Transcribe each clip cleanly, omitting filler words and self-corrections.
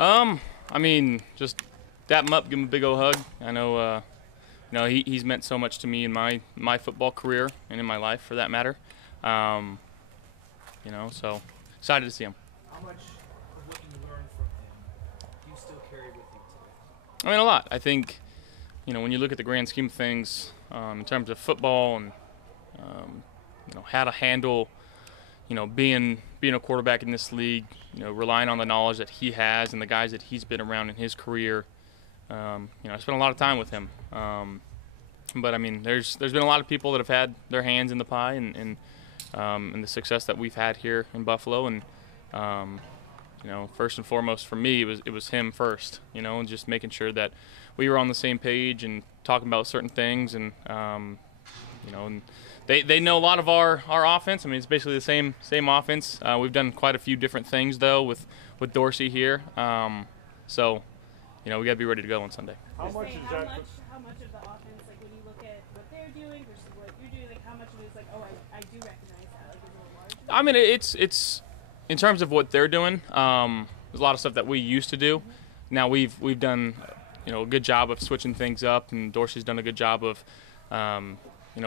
I mean, just dap him up, give him a big old hug. I know, he's meant so much to me in my football career and in my life, for that matter. So excited to see him. How much of what you learned from him do you still carry with you today? I mean, a lot. I think, when you look at the grand scheme of things, in terms of football and, how to handle, being a quarterback in this league, relying on the knowledge that he has and the guys that he's been around in his career. I spent a lot of time with him. But I mean, there's been a lot of people that have had their hands in the pie and the success that we've had here in Buffalo. And first and foremost for me, it was him first. And just making sure that we were on the same page and talking about certain things. And and they know a lot of our offense. I mean, it's basically the same offense. We've done quite a few different things though with Dorsey here. So we got to be ready to go on Sunday. How much of the offense, like when you look at what they're doing versus what you're doing, like how much of it is like, oh, I do recognize that, like is it large? I mean, it's in terms of what they're doing. There's a lot of stuff that we used to do. Now we've done a good job of switching things up, and Dorsey's done a good job of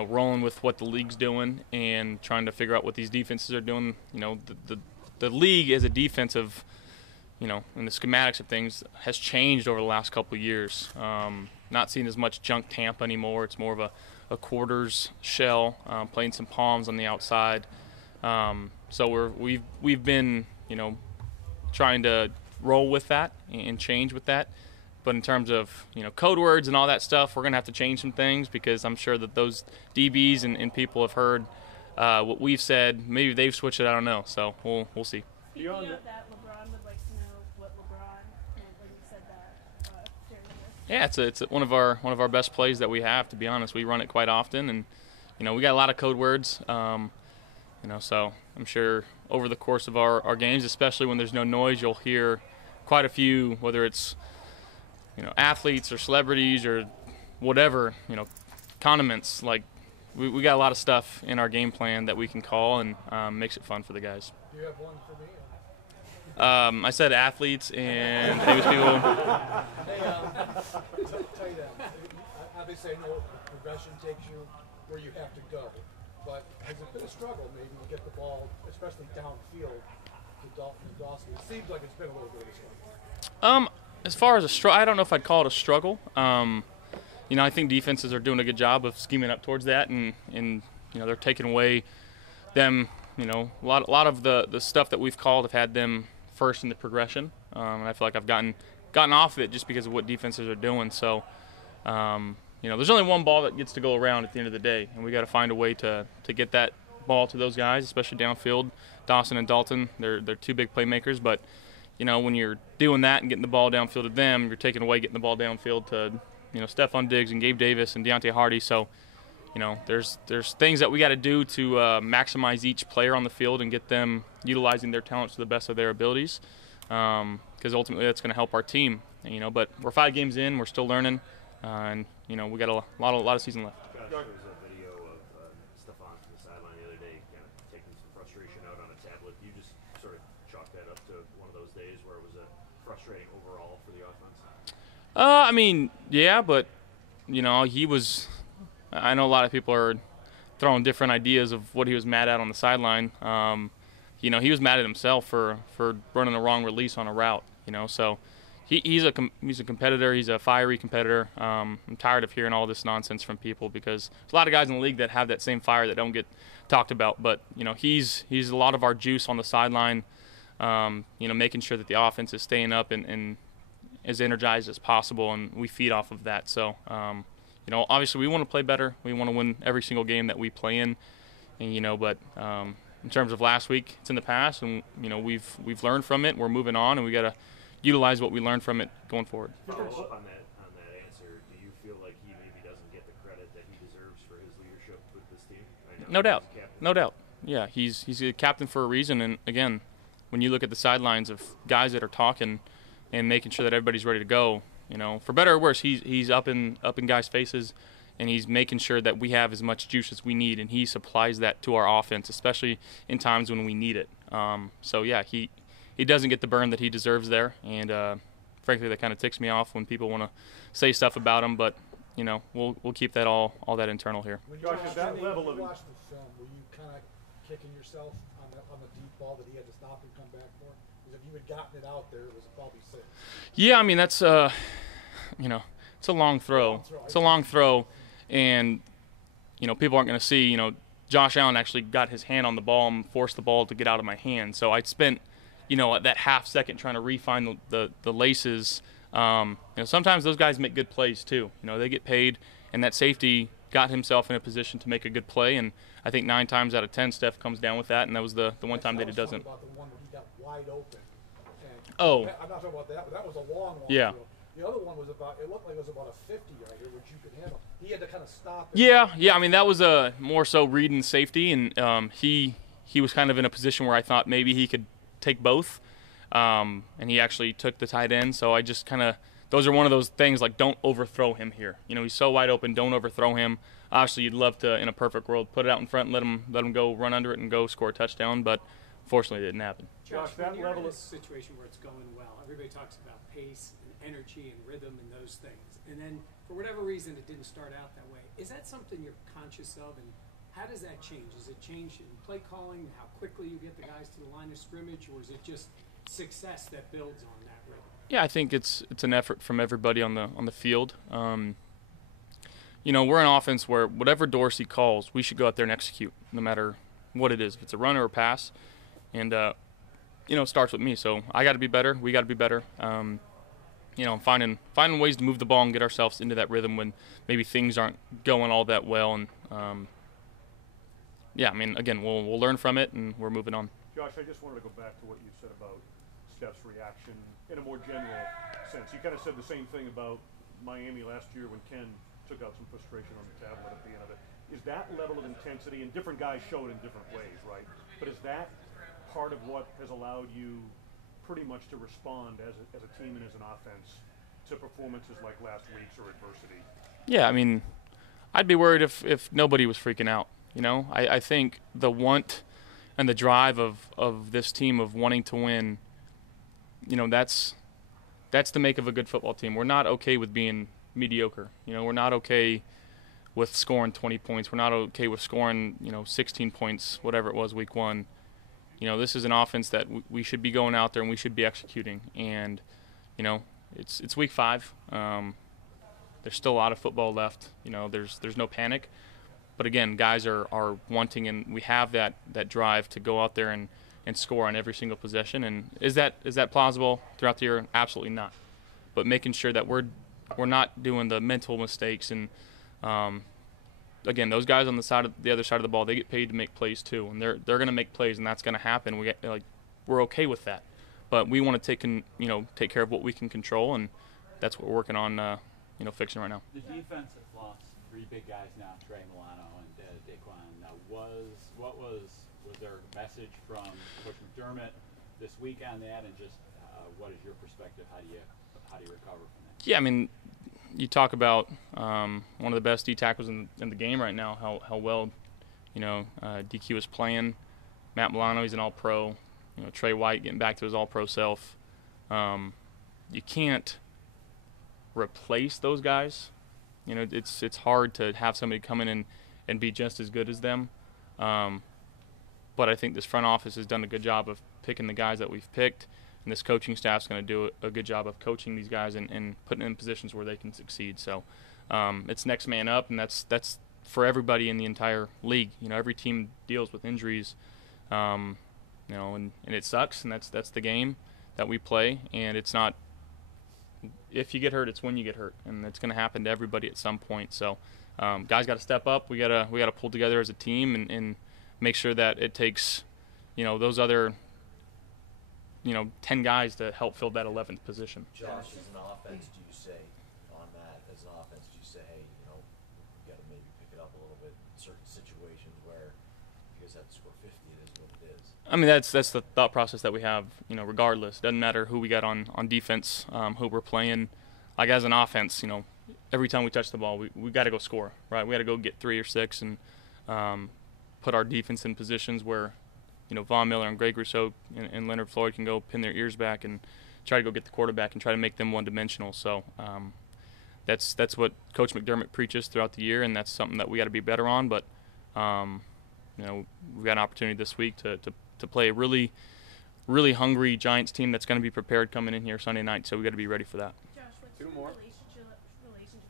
rolling with what the league's doing and trying to figure out what these defenses are doing. The league as a defensive, and the schematics of things has changed over the last couple of years. Not seeing as much junk Tampa anymore. It's more of a quarters shell, playing some palms on the outside. So we've been trying to roll with that and change with that. But in terms of code words and all that stuff, we're gonna have to change some things because I'm sure that those DBs and people have heard what we've said. Maybe they've switched it. I don't know. So we'll see. Speaking of that, LeBron would like to know what LeBron when you said that during this. Yeah, it's one of our best plays that we have. To be honest, we run it quite often, and we got a lot of code words. So I'm sure over the course of our games, especially when there's no noise, you'll hear quite a few, whether it's athletes or celebrities or whatever, condiments. Like we got a lot of stuff in our game plan that we can call, and makes it fun for the guys. Do you have one for me? I said athletes and famous people. Hey, tell you that. Obviously, I know progression takes you where you have to go, but has it been a struggle maybe to get the ball, especially downfield, to Dawson? It seems like it's been a little bit of a struggle. As far as a struggle, I don't know if I'd call it a struggle. I think defenses are doing a good job of scheming up towards that, and they're taking away them. A lot of the stuff that we've called have had them first in the progression, and I feel like I've gotten off of it just because of what defenses are doing. So, there's only one ball that gets to go around at the end of the day, and we got to find a way to get that ball to those guys, especially downfield. Dawson and Dalton, they're two big playmakers, but when you're doing that and getting the ball downfield to them, you're taking away getting the ball downfield to Stephon Diggs and Gabe Davis and Deontay Hardy. So there's things that we got to do to maximize each player on the field and get them utilizing their talents to the best of their abilities, because ultimately that's going to help our team. But we're 5 games in, we're still learning, and we got a lot of season left. There was a video of Stephon from the sideline the other day, kind of taking some frustration out on a tablet. You just sort of chalk that up to one of those days where it was frustrating overall for the offense. I mean, yeah, but he was. I know a lot of people are throwing different ideas of what he was mad at on the sideline. He was mad at himself for running the wrong release on a route. So he's a competitor. He's a fiery competitor. I'm tired of hearing all this nonsense from people because there's a lot of guys in the league that have that same fire that don't get talked about. But he's a lot of our juice on the sideline. Making sure that the offense is staying up and as energized as possible, and we feed off of that. So. Obviously we want to play better. We want to win every single game that we play in, and but in terms of last week, it's in the past, and we've learned from it. We're moving on, and we got to utilize what we learned from it going forward. Follow up on that answer. Do you feel like he maybe doesn't get the credit that he deserves for his leadership with this team? No doubt. Yeah, he's a captain for a reason. And again, when you look at the sidelines of guys that are talking and making sure that everybody's ready to go. For better or worse, he's up in guys' faces, and he's making sure that we have as much juice as we need, and he supplies that to our offense, especially in times when we need it. So yeah, he doesn't get the burn that he deserves there. And frankly, that kind of ticks me off when people want to say stuff about him. But you know, we'll keep that all that internal here. When you watched the film, were you kind of kicking yourself on the deep ball that he had to stop and come back for? Because if you had gotten it out there, it was probably safe. Yeah, I mean that's you know, it's a long throw. It's a long throw, and you know, people aren't going to see. You know, Josh Allen actually got his hand on the ball and forced the ball to get out of my hand. So I spent, you know, that half second trying to refine the laces. You know, sometimes those guys make good plays too. You know, they get paid, and that safety got himself in a position to make a good play. And I think 9 times out of 10, Steph comes down with that, and that was the one time that he doesn't. About the one where he got wide open. Oh. I'm not talking about that, but that was a long yeah. throw. The other one was it looked like it was about a 50-yarder, which you could handle. He had to kind of stop it. Yeah. I mean, that was more so reading safety, and he was kind of in a position where I thought maybe he could take both, and he actually took the tight end. So I just kind of, those are one of those things like, don't overthrow him here. You know, he's so wide open, don't overthrow him. Obviously, you'd love to, in a perfect world, put it out in front and let him go run under it and go score a touchdown, but fortunately it didn't happen. Josh, when you're in a situation where it's going well, everybody talks about pace and energy and rhythm and those things, and then for whatever reason it didn't start out that way. Is that something you're conscious of, and how does that change? Does it change in play calling, how quickly you get the guys to the line of scrimmage, or is it just success that builds on that rhythm? Yeah, I think it's an effort from everybody on the field. You know, we're an offense where whatever Dorsey calls, we should go out there and execute, no matter what it is, if it's a run or a pass. And you know, it starts with me. So I got to be better. We got to be better. You know, finding ways to move the ball and get ourselves into that rhythm when maybe things aren't going all that well. And yeah, I mean, again, we'll learn from it, and we're moving on. Josh, I just wanted to go back to what you said about Steph's reaction in a more general sense. You kind of said the same thing about Miami last year when Ken took out some frustration on the tablet at the end of it. Is that level of intensity, and different guys show it in different ways, right? But is that part of what has allowed you pretty much to respond as a team and as an offense to performances like last week's or adversity? Yeah, I mean, I'd be worried if nobody was freaking out. You know, I think the want and the drive of this team of wanting to win, you know, that's the make of a good football team. We're not okay with being mediocre. You know, we're not okay with scoring 20 points. We're not okay with scoring, you know, 16 points, whatever it was week 1. You know, this is an offense that we should be going out there and we should be executing. And, you know, it's week 5. There's still a lot of football left. You know, there's no panic. But again, guys are wanting, and we have that drive to go out there and score on every single possession. And is that plausible throughout the year? Absolutely not. But making sure that we're not doing the mental mistakes. And again, those guys on the other side of the ball, they get paid to make plays too, and they're going to make plays, and that's going to happen. We're okay with that, but we want to take care of what we can control, and that's what we're working on, fixing right now. The defense has lost 3 big guys now, Trey Milano and Daquan. Was there a message from Coach McDermott this week on that, and just what is your perspective? How do you recover from that? Yeah, I mean, you talk about one of the best D tackles in the game right now. How well, DQ is playing. Matt Milano, he's an All-Pro. Trey White getting back to his All-Pro self. You can't replace those guys. It's hard to have somebody come in and be just as good as them. But I think this front office has done a good job of picking the guys that we've picked, and this coaching staff's going to do a good job of coaching these guys and putting them in positions where they can succeed. So it's next man up, and that's for everybody in the entire league. Every team deals with injuries, and it sucks, and that's the game that we play. And it's not if you get hurt, it's when you get hurt, and it's going to happen to everybody at some point. So guys got to step up. We got to pull together as a team and make sure that it takes those other 10 guys to help fill that 11th position. Josh, as an offense, do you say on that, as an offense, do you say, hey, you got to maybe pick it up a little bit in certain situations where you guys have to score 50, it is what it is? I mean, that's the thought process that we have, regardless. Doesn't matter who we got on defense, who we're playing. Like as an offense, every time we touch the ball, we got to go score, right? We got to go get 3 or 6 and put our defense in positions where Von Miller and Greg Rousseau and Leonard Floyd can go pin their ears back and try to go get the quarterback and try to make them one-dimensional. So that's what Coach McDermott preaches throughout the year, and that's something that we got to be better on. But we've got an opportunity this week to play a really, really hungry Giants team that's going to be prepared coming in here Sunday night. So we got to be ready for that. Josh, what's Two your more. relationship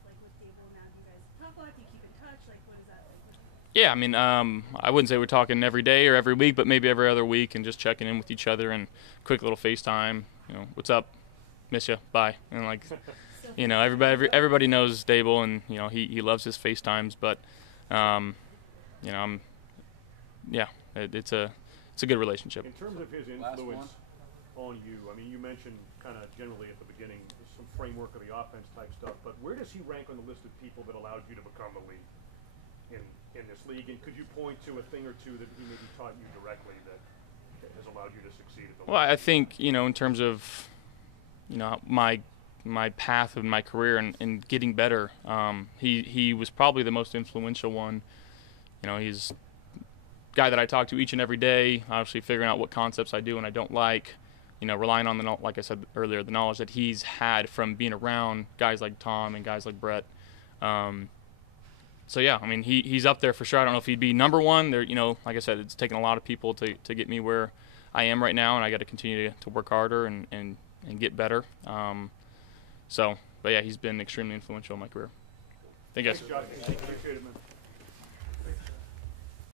like with Dable now? Do you guys talk a lot? Do you keep in touch? Like, what is that like? Yeah, I mean, I wouldn't say we're talking every day or every week, but maybe every other week, and just checking in with each other and quick little FaceTime. What's up? Miss you. Bye. And like, everybody knows Dable, and he loves his FaceTimes. But, it's a good relationship. In terms of his influence on you, I mean, you mentioned kind of generally at the beginning some framework of the offense type stuff, but where does he rank on the list of people that allowed you to become the lead in this league? And could you point to a thing or two that he maybe taught you directly that has allowed you to succeed at the league? Well, I think, in terms of, my path of my career and getting better, he was probably the most influential one. He's guy that I talk to each and every day, obviously figuring out what concepts I do and I don't like, relying on like I said earlier, the knowledge that he's had from being around guys like Tom and guys like Brett. So yeah, I mean, he's up there for sure. I don't know if he'd be number one. There, like I said, it's taken a lot of people to get me where I am right now, and I got to continue to work harder and get better. But yeah, he's been extremely influential in my career. Thank you guys. Thanks, Josh. Appreciate it, man.